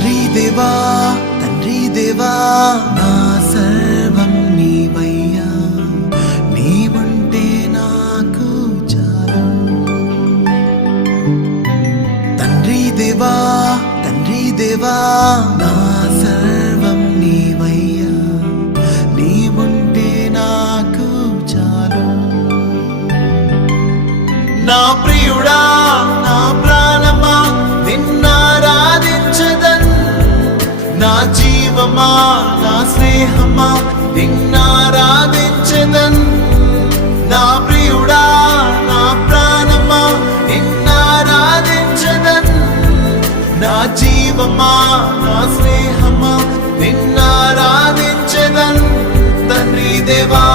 తండ్రి దేవా నా సర్వం నీవయ్యా, నీవుంటే నాకు చాలు. తండ్రి దేవా నా సర్వం నీవయ్యా, నీవుంటే నాకు చాలు. నా ప్రియుడా నా ప్రాణమా నిన్నారాధించదన్, నా జీవమా నా స్నేహమా నిన్నారాధించదన్. నా ప్రియుడా నా ప్రాణమా నిన్నారాధించదన్, నా జీవమా నా స్నేహమా నిన్నారాధించదన్. తండ్రి దేవా